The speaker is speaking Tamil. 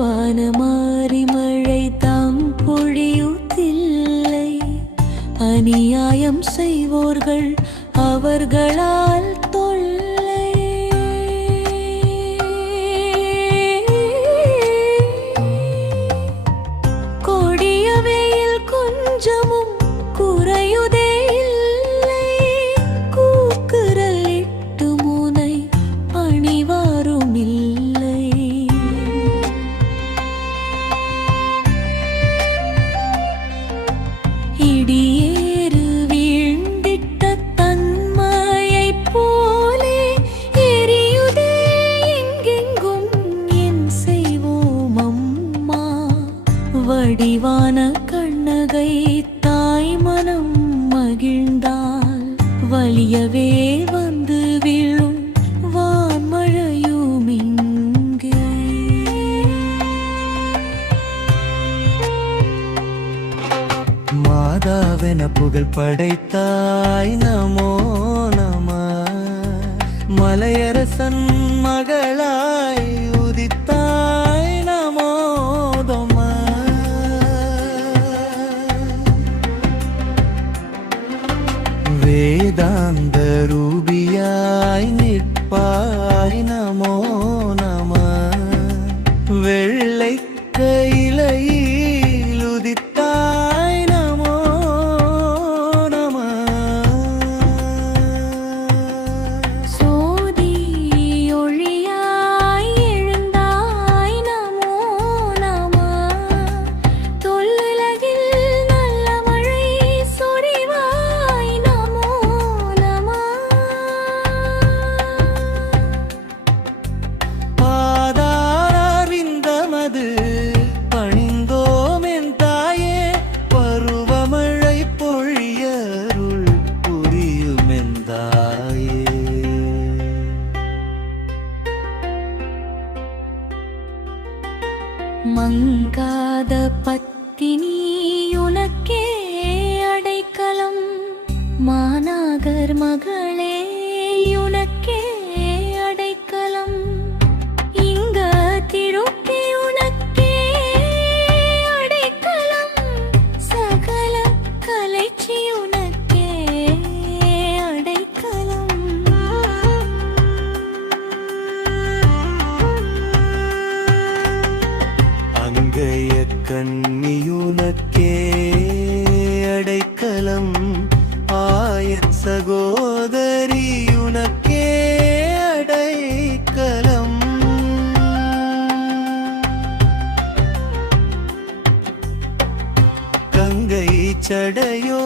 வானமாறி மழை தாம் பொழியுதில்லை. அநியாயம் செய்வோர்கள் அவர்களால் தொல்லை. கொடிய வெயில் கொஞ்சமும் குறையுதே இல்லை. கூக்குரல் இட்டு முனை பணிவாரும் இல்லை. இடியேறு வீழ்ந்திட்ட தன்மையைப் போலே எரியுதே எங்கெங்கும். என் செய்வோம் அம்மா? வடிவான கண்ணகை தாய் மனம் மகிழ்ந்தால் வலியவே வந்து விழும் வான்மழையும் இங்கே. மாதாவென புகழ் படைத்தாய் நமோ நம. மலையரசன் மகளாய் உதித்தாய் நமோ நம. வேதாந்த ரூபியாய் நிற்பாய் நமோ நம. வெள்ளை கையிலையில் உதித்தாய் நமோ நம. சோதி ஒளியாய் எழுந்தாய் நமோ நம. தொல்லுலகில் நல்ல மழை சொரிவாய் நமோ நம. பாதாரவிந்தமது பணிந்தோம் என் தாயே. பருவமழை பொழியருள் புரியும் என் தாயே. மங்காத பத்தினி உனக்கே அடைக்கலம். மாநகர் மகளே உனக்கே அடைக்கலம். இங்க திருப்பி உனக்கே அடைக்கலம். சகல கலைச்சி உனக்கே அடைக்கலம். அங்கைய கண்ணியுனக்கே அடைக்கலம். ஆயன் சகோதரி உனக்கே அடைக்கலம். கங்கை சடையோ